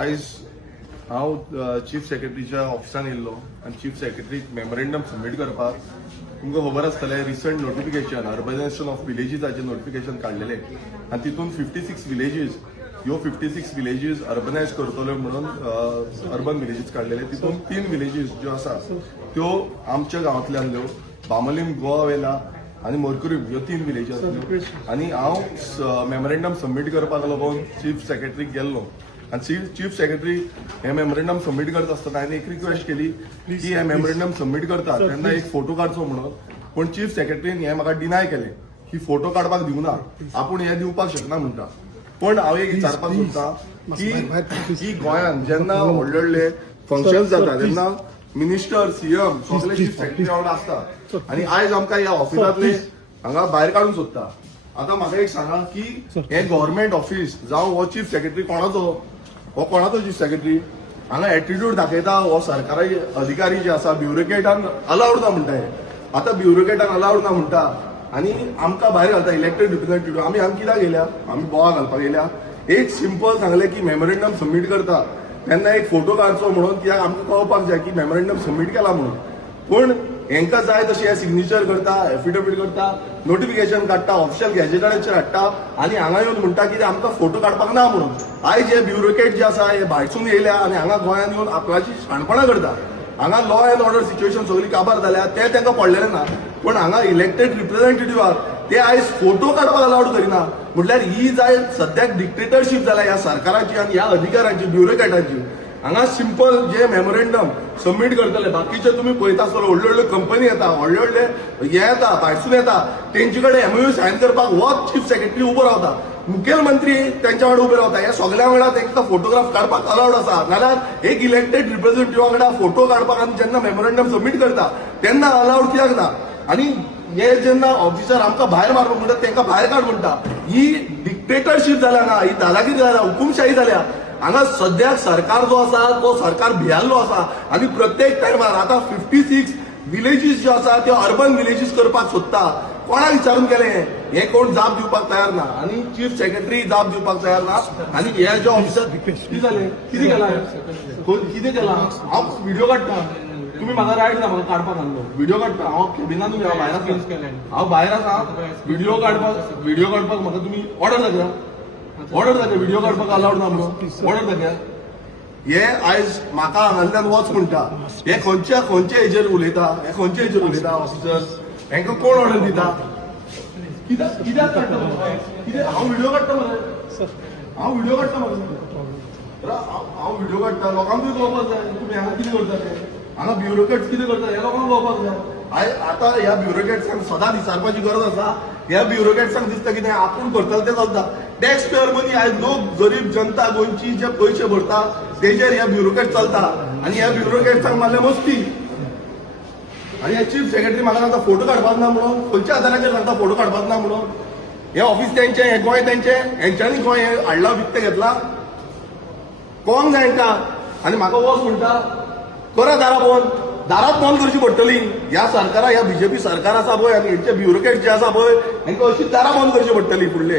आयज हांव चीफ सेक्रेटरीच्या ऑफिसान येयल्लो आनी चीफ सेक्रेटरीक मेमोरेंडम सबमीट करपाक तुमकां खबर आसतलें रिसंट नोटिफिकेशन अर्बनायझेशन ऑफ विलेजीसाचें नोटिफिकेशन काडलेलें आनी तितून 56 विलेजीस ह्यो 56 विलेजीस अर्बनायज करतल्यो म्हणून अर्बन विलेजीस काडलेले तितून 3 विलेजीस ज्यो आसा त्यो आमच्या गांवांतल्यानल्यो बामलीम गोवावेला आनी मरकुरीम ह्यो 3 विलेजी आसल्यो आनी हांव मेमोरेंडम सबमीट करपाक लागून चीफ सेक्रेटरीक गेल्लो आनी चीफ सेक्रेटरी हे मेमोरेंडम सबमीट करता आसतना हांवें एक रिक्वेस्ट केली की हे मेमोरेंडम सबमीट करता तेन्ना एक फोटो काडचो म्हणून पूण चीफ सेक्रेटरीन हे म्हाका डिनाय केलें की फोटो काडपाक दिवना आपूण हे दिवपाक शकना म्हणटा पण हांव एक विचारपाक सोदतां की गोंयांत जेन्ना व्हडले व्हडले फंक्शन्स जाता तेन्ना मिनिस्टर सीएम सगळे चीफ सेक्रेटरी वांगडा आसता आनी आयज आमकां ह्या ऑफिसांतले हांगा भायर काडून सोदता आतां म्हाका एक सांगा की हे गव्हर्मेंट ऑफिस जावं हो चीफ सेक्रेटरी कोणाचो चीफ सेक्रेटरी हांगा एटिट्यूड दाखयता हो सरकारी अधिकारी जे आसा ब्युरोक्रेटान अलावड ना म्हणटा हे आतां ब्युरोक्रेटान अलावड ना म्हणटा आनी आमकां भायर घालता इलेक्टेड रिप्रेझेंटेटिव्ह आमी कित्याक गेल्या आमी बोवा घालपाक गेल्या एक सिंपल सांगलें की मेमोरेंडम सबमीट करता तेन्ना एक फोटो काडचो म्हणून कित्याक आमकां कळपाक जाय की मेमोरेंडम सबमीट केला म्हणून पूण हेंका जाय तशें हे सिग्नेचर करता एफिडेविट करता नोटिफिकेशन काडटा ऑफिशियल गॅजेटाचेर हाडटा आनी हांगा येवन म्हणटा की आमकां फोटो काडपाक ना म्हणून आयज हे ब्युरोक्रेट जे आसा हे भायरसून येयल्या आनी हांगा गोंयांत येवन आपणाची शाणपणां करता हांगा लॉ अँड ऑर्डर सिच्युएशन सगळी काबार जाल्या ते तांकां पडलेलें ना पण हांगा इलेक्टेड रिप्रेझेंटेटिव्हाक ते आयज फोटो काडपाक अलावड करिना म्हटल्यार ही जाय सद्याक डिक्टेटरशीप जाल्या ह्या सरकाराची आनी ह्या अधिकाऱ्यांची ब्युरोक्रेटांची हांगा सिंपल जे मेमोरेंडम सबमीट करतले बाकीचे तुम्ही पळयता आसतलो व्हडल्यो व्हडल्यो कंपनी येता व्हडले व्हडले हे येता भायरसून येता तेंचे कडेन एमओयू सायन करपाक हो चीफ सेक्रेटरी उबो रावता मुखेलमंत्री त्यांच्या वांगडा उबे रावता हे सगळ्या वांगडा तांकां फोटोग्राफ काडपाक अलावड आसा नाल्यार एक इलेक्टेड रिप्रेझेंटेटिव्ह वांगडा फोटो काडपाक आनी जेन्ना मेमोरेंडम सबमीट करता तेन्ना अलावड कित्याक ना आनी हे जेन्ना ऑफिसर आमकां भायर मारपाक म्हणटा तांकां भायर काड म्हणटा ही डिक्टेटरशीप जाल्या ना ही दादागिरी जाल्या हुकुमशाही जाल्या हांगा सद्याक सरकार जो आसा तो सरकार भियाल्लो आसा आनी प्रत्येक टायमार आतां 56 विलेजीस ज्यो आसा त्यो अर्बन विलेजीस करपाक सोदता कोणाक विचारून केलें हे कोण जाप दिवपाक तयार ना आनी चीफ सेक्रेटरी जाप दिवपाक तयार ना आनी हे जे ऑफिसर कितें जालें कितें केलां कितें केलां हांव व्हिडिओ काडटा तुम्ही म्हाका रायट ना म्हाका काडपाक सांगलो व्हिडिओ काडटा हांव केबिनान तुमी भायर आसा हांव भायर आसा व्हिडिओ काडपाक म्हाका तुमी ऑर्डर दाखया व्हिडिओ काडपाक अलावड ना म्हणून ऑर्डर दाखया हे आयज म्हाका हांगांतल्यान वच म्हणटा हे खंयच्या हेजेर उलयता हे खंयच्या हेजेर उलयता ऑफिसर्स हांकां कोण ऑर्डर दिता कित्याक काडटा कितें हांव व्हिडिओ काडटा मरे हांव व्हिडिओ काडटा लोकांकूय कळपाक जाय तुमी हांगा कितें करता ते हांगा ब्युरोक्रेट्स कितें करता हे लोकांक कळपाक जाय आतां ह्या ब्युरोक्रेट्सांक सदां विचारपाची गरज आसा ह्या ब्युरोक्रेट्सांक दिसता कितें आपूण करतले तें चलता टॅक्स पेयर मनी आयज लोक गरीब जनता गोंयची जे पयशे भरता तेजेर ह्या ब्युरोक्रेट चलता आनी ह्या ब्युरोक्रेट्सांक मारले मस्ती आनी हे चीफ सेक्रेटरी म्हाका सांगता फोटो काडपाक ना म्हणून खंयच्या आदाराचेर सांगता फोटो काडपाक ना म्हणून हे ऑफिस तेंचें हे गोंय तेंचें हेंच्यांनी गोंय हे हाडला विकतें घेतला कोंक जाय हांकां आनी म्हाका वच म्हणटा करा दारात बंद करची पडटली ह्या सरकारा ह्या बीजेपी सरकार आसा पळय आनी हेंचे ब्युरोक्रेट जे आसा पळय हांकां अशीच दारां बंद करची पडटली फुडले